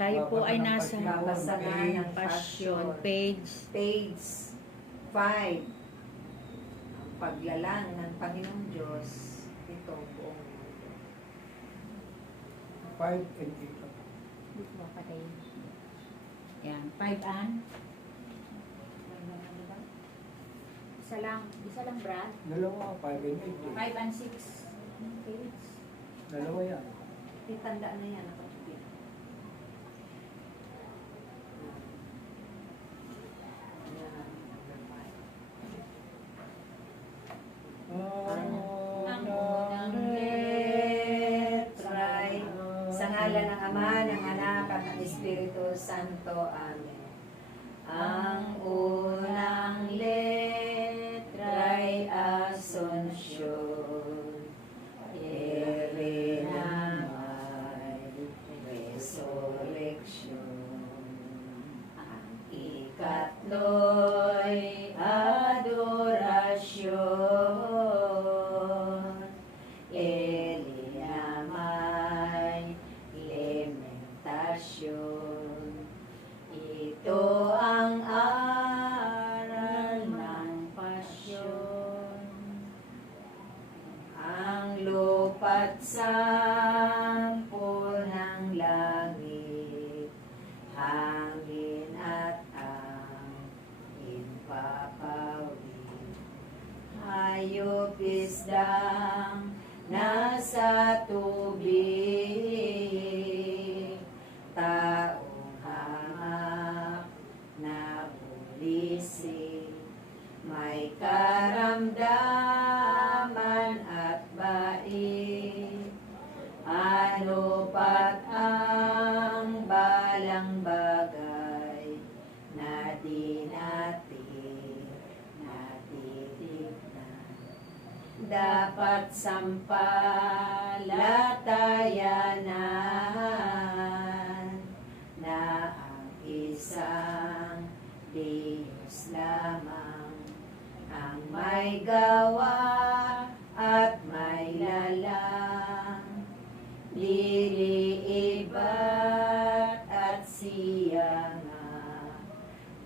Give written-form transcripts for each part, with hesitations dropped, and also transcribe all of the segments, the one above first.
Tayo po ay nasa Babasa na ng Passion, Passion. page 5. Ang paglalang ng Panginoong Diyos, ito buong mundo. 5 and 8. Dito ba patay? Yan, 5 and? Isa lang Brad? Dalawa, 5 and 8. 5 and 6 page. Dalawa yan. Itanda na yan. Nakatubig. Ang unang letray sa ngalan ng Ama, ng Anak, at ng Espiritu Santo. Amen. Ang unang letray Asunsyon, Erenamay, Resurrection. Ang ikatlo'y adorasyon, Elenamay, lamentasyon. Ito ang aral ng pasyon. Ang lupa't sampo ng langit, hangin at ang impapawid, hayop isdang nasa tubig, taong hamak na ulisi, may karamdaman at bait. Ano pat ang balang bagay na di natin natitignan. Dapat sampalatayanan na ang isang Diyos lamang ang may gawa at may lalang, liliibat at siya nga,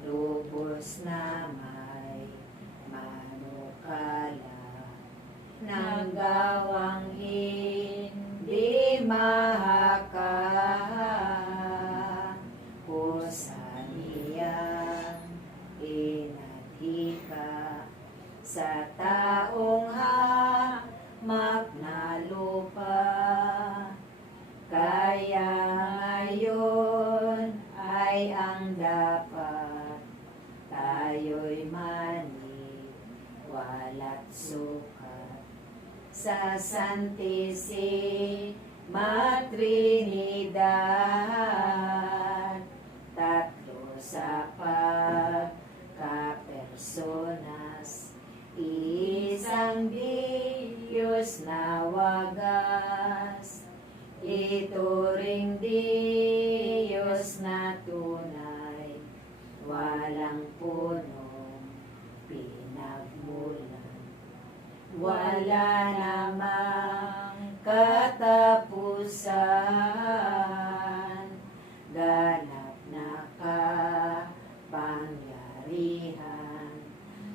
lubos na may manukala, ng gawang hindi mahaka, kusa niyang inaghika sa taong hamak na lupa. Kaya ngayon ay ang dapat tayo'y maniwala't sukat sa Santissima Trinidad, tatlo sa pagkapersonas, isang Diyos na wagas, ito ring Diyos na tunay, walang punong pinagmulan. Wala namang katapusan, ganap na kapangyarihan,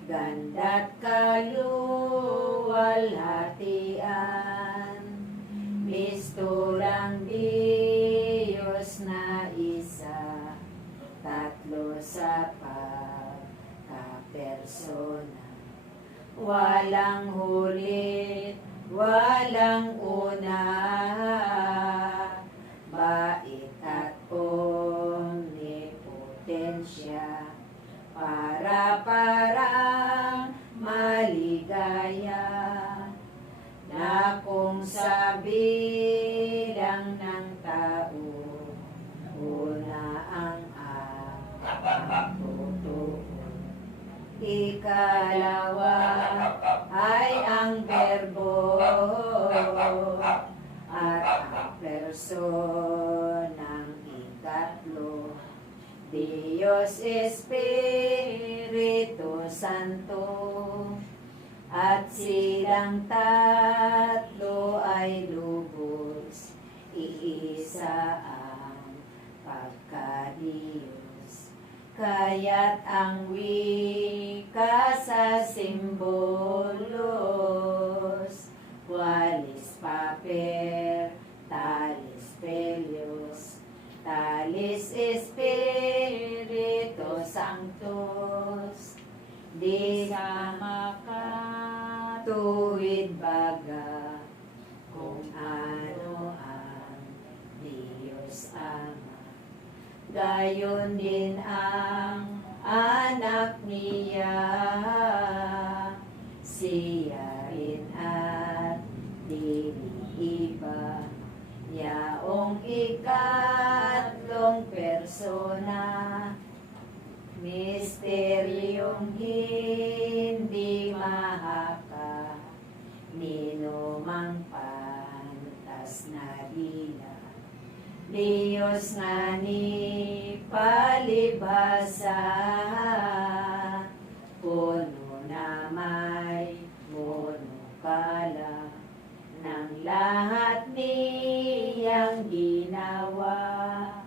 ganda't kaluwalhatian, misturang Diyos na isa, tatlo sa pagkapersona. Walang hulit, walang una, bait at omnipotensya, para-parang maligaya, na kung sa bilang ng tao, una ang totoo. Ikalawa ay ang berbo at ang personang ikatlo, Diyos Espiritu Santo, at silang tatlo ay lubos, Kaya't ang wika sa simbolos, walis paper, talis pelios, talis Espiritu Sanctus, di ka makatuwid baga, kung ano ang Diyos Ama. Gayon din ang anak niya, siya rin at di iba, yaong ikatlong persona, misteryong hindi mahaka, ninumang pantas na dila. Diyos nga ni palibhasa, puno na may monokala, ng lahat niyang ginawa,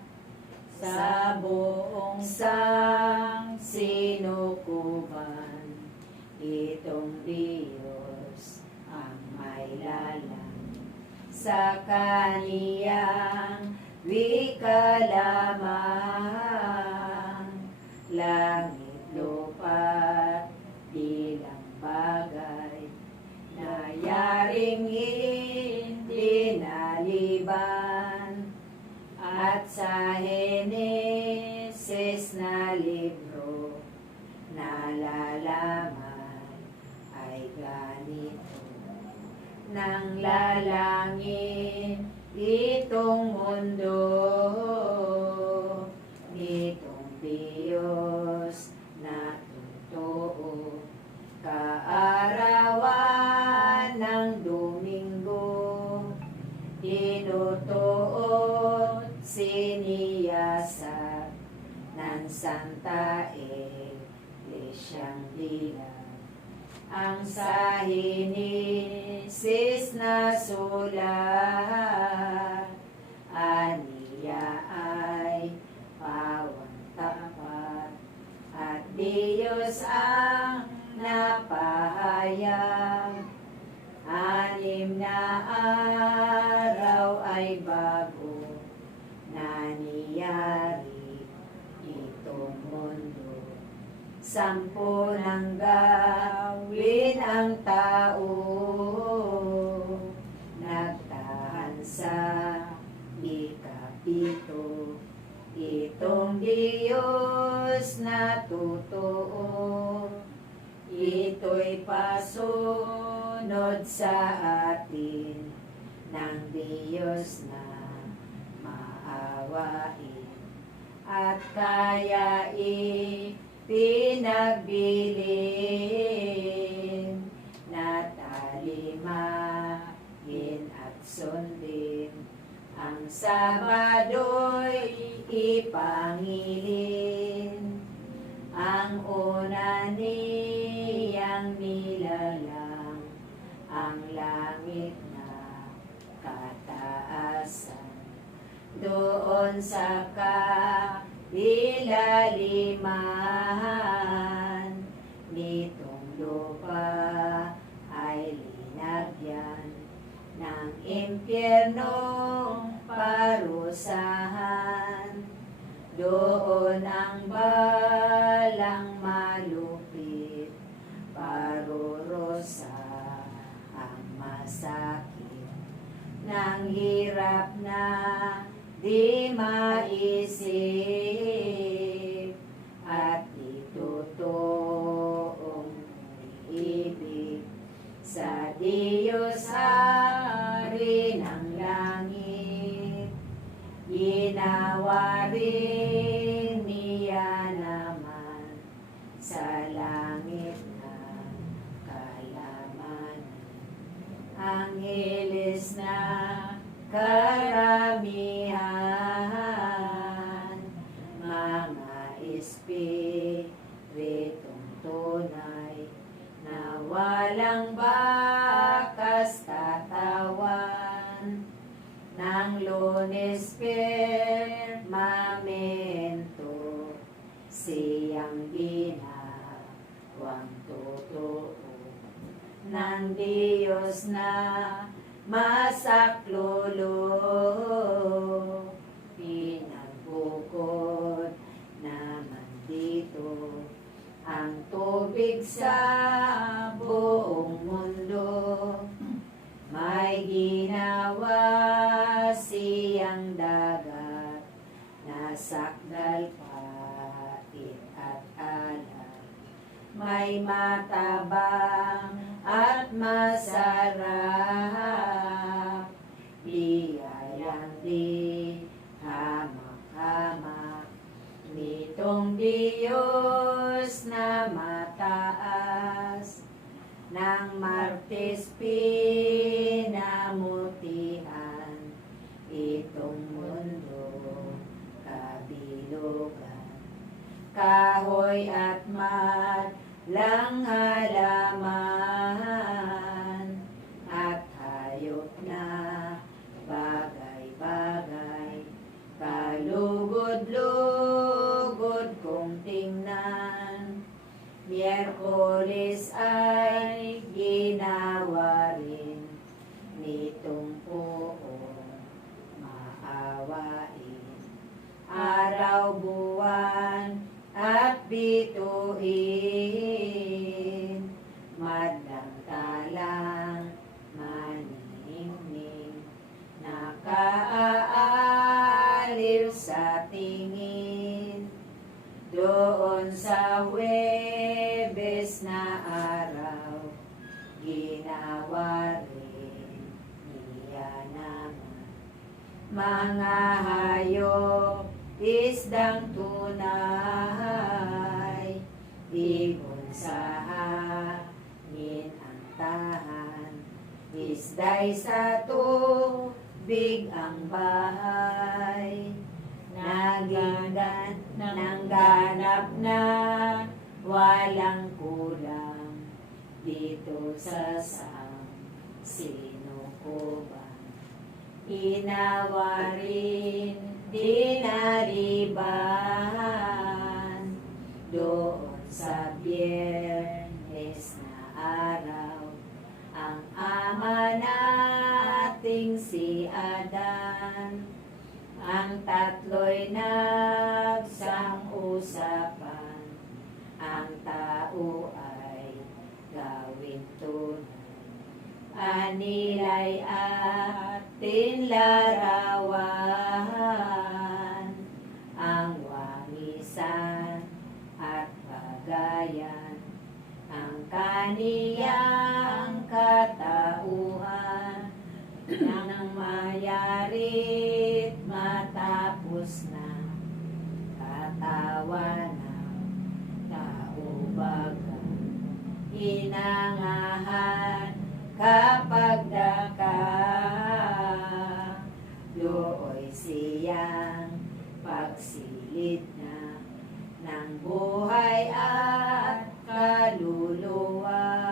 sa buong sinukuban, itong Diyos ang may lalang, sa kaniyang wika lamang, langit lupa't bilang bagay, nayaring hindi naliban, at sa Henesis na libro, nalalaman ay ganito, nang lalangin itong mundo, nitong Diyos na totoo, kaarawan ng Domingo, tinutuot siniyasat ng Santa Iglesyang Dilag. Ang sa Henesis na sulat, aniya ay pawang tapat, at Diyos ang napahayag. 6 na araw ay bago nangyari itong mundo. 10 nang gawin ang tao, nagtahan sa ikapito, itong Diyos na totoo, ito'y pasunod sa atin ng Diyos na maawain, at kaya pinagbilin na talimahin at sundin. Ang Sabado'y ipangilin, ang una niyang nilalang, ang langit na kataasan. Doon sa ilaliman nitong lupa ay linagyan ng impyernong parusahan. Doon ang balang malupit, parurusa ang masakit, ng hirap na di maisip, at itutuong ibig sa Diyos Hari ng langit. Ginawa rin niya naman sa langit na kalamanan, angheles na karamihan, mga espiritong tunay na walang bakas tatawan, ng Lunes Firmamento, siyang Diyos na masaklolo, pinagbukod naman dito ang tubig sa buong mundo. May ginawa siyang dagat na sakdal pait at alat. May matabang at masarap, biyayang di hamak-hamak nitong Diyos na mataas. Nang Martes pinamutihan itong mundo kabilugan, kahoy at lang halaman at hayop na bagay-bagay, kalugod-lugod kong tingnan. Miyerkules ay ginawa rin nitong poong maawain. Araw, buwan at bituin, madlang talang manimning, nakaaaliw sa tingin. Doon sa Huwebes na araw, ginawa rin niya naman mga hayop, isdang tunay, ibon sa hangin ang tahan, isda'y sa tubig ang bahay. Nangganap na walang kulang dito sa sinukuban. Inawa rin dinariban doon sa Biyernes na araw, ang ama nating si Adan. Ang tatlo'y nagsang-usapan, ang tao ay gawin tunay. Anilay atin larawan, ang wangisan at bagayan, ang kaniyang katauhan. Nang mayarit matapos na katawan ng tao baga, inangahan kapag daka, do'y siyang pagsilid na ng buhay at kaluluwa.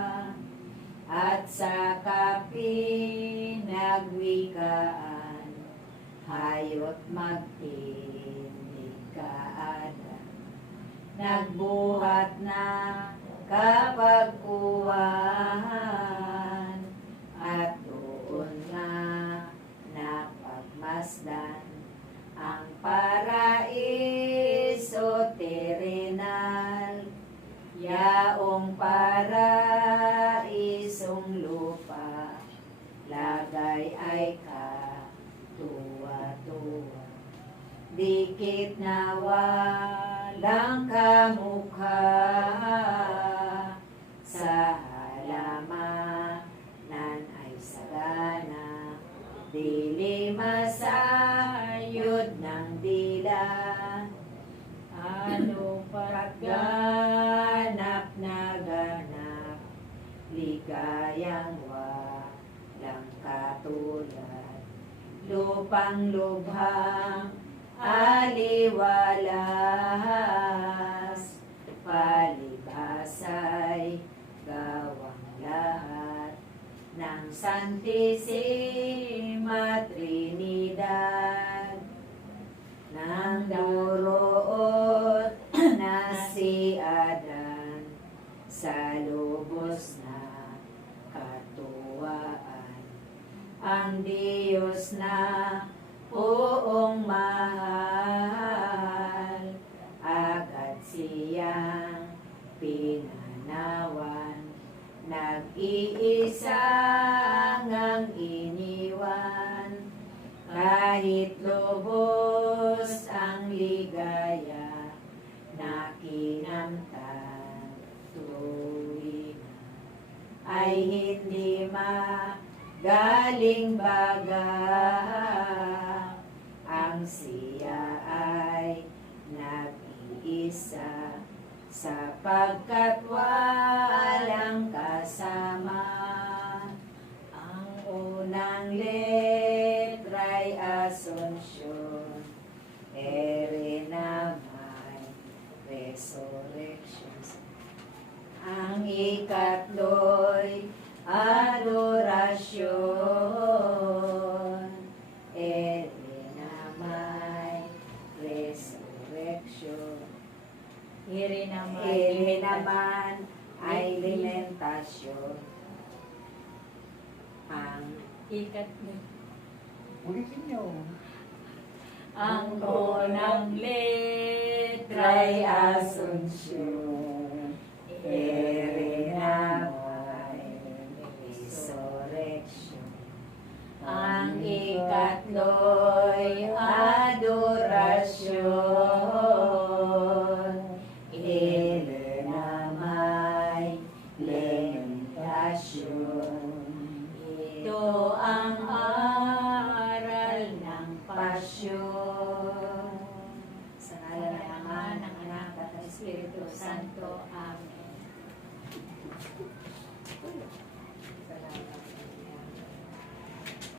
At sa kapinagwikaan, hayo't magtindig kaada. Nagbuhat na kapagkuhan, at doon nga napagmasdan ang paraiso terrenal. Yaong paraisong lupa, lagay ay katuwa-tuwa. Dikit na walang kamukha, sa halamanan ay sagana, dili masayod ng dila. Ano pagganap na ganap, ligayang walang katulad. Lupang lubhang aliwalas, palibhasay gawang lahat ng Santissima Trinidad. Nang duroot na si Adan sa lubos na katulad, ang Diyos na poong mahal, agad siyang pinanawan, nag-iisang ang iniwan, kahit lubos ang ligaya na kinamtan tuwing ay hindi magaling baga, ang siya ay nag-iisa sapagkat walang kasama. Ang unang letra'y Asunsyon, ere na may resurrection. Ang ikatlo'y adorasyon, ere na may resurrection. Iri naman. Ere naman ay lamentasyon. Ang Ikatlo. Ulitin niyo. Ang unang Try letra'y Asunsyon, ere na may resurrection. Ang ikatlo'y adorasyon, ere na may lamentasyon. Ito ang aral ng pasyon. Sa ngalan ng Ama, ng Anak, at ng Espiritu Santo. Amen.